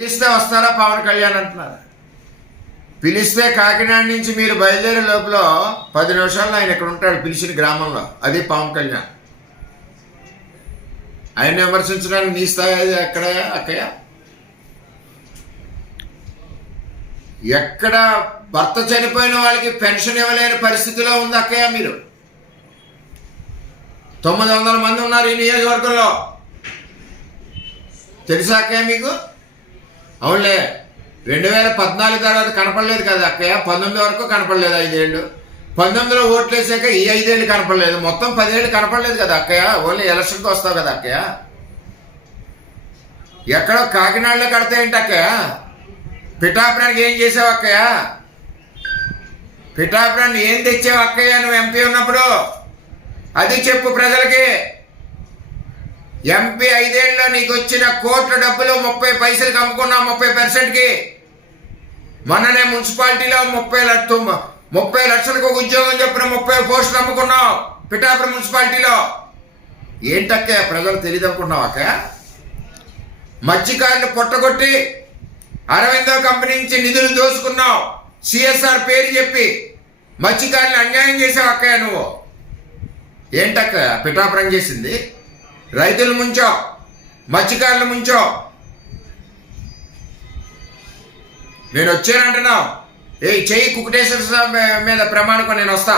పిలిస్తే వస్తారా పవన్ కళ్యాణ్ అంటున్నారు. పిలిస్తే కాకినాడ నుంచి మీరు బయలుదేరే లోపల 10 నిమిషాల్లో ఆయన ఇక్కడ ఉంటాడు పిలిచిన గ్రామంలో. అది పవన్ కళ్యాణ్. ఆయన విమర్శించడానికి నీ స్థాయి ఎక్కడయా అక్కయ్య? ఎక్కడ భర్త చనిపోయిన వాళ్ళకి పెన్షన్ ఇవ్వలేని పరిస్థితిలో ఉంది అక్కయ్య. మీరు 900 మంది ఉన్నారు ఈ నియోజకవర్గంలో. తెలుసా అక్కయ్య మీకు? అవునులే, 2014 తర్వాత కనపడలేదు కదా అక్కయ్య. 19 వరకు కనపడలేదు, 5 ఏళ్ళు. 19లో ఓట్లు వేసాక ఈ 5 ఏళ్ళు కనపడలేదు. మొత్తం 10 ఏళ్ళు కనపడలేదు కదా అక్కయ్య. ఓన్లీ ఎలక్షన్కి వస్తావు కదా అక్కయ్య. ఎక్కడో కాకినాడలో కడతాయంట అక్కయ్య. పిఠాపురానికి ఏం చేసావు అక్కయ్య? పిఠాపురాన్ని ఏం తెచ్చావు అక్కయ్య నువ్వు ఎంపీ ఉన్నప్పుడు? అది చెప్పు ప్రజలకి. ఎంపీ 5 ఏళ్ళలో నీకు వచ్చిన కోట్ల డబ్బులు 30 పైసలకి అమ్ముకున్నావు, 30%కి. మొన్ననే మున్సిపాలిటీలో 30 లక్షలకు ఒక ఉద్యోగం చెప్పిన 30 పోస్టులు అమ్ముకున్నావు పిఠాపురం మున్సిపాలిటీలో. ఏంటక్క ప్రజలు తెలియదు అనుకున్నావు అక్క? మత్స్యకారులు పొట్టగొట్టి అరవిందో కంపెనీ నుంచి నిధులు దోసుకున్నావు. సిఎస్ఆర్ పేరు చెప్పి మత్స్యకారులు అన్యాయం చేసావు అక్కయ్య నువ్వు. ఏంటక్క పిఠాపురం చేసింది? రైతులు ముంచో, మత్స్యకారులు ముంచో. నేను వచ్చానంటున్నావు. చెయ్యి కుకుటేశ్వర మీద ప్రమాణకం, నేను వస్తా.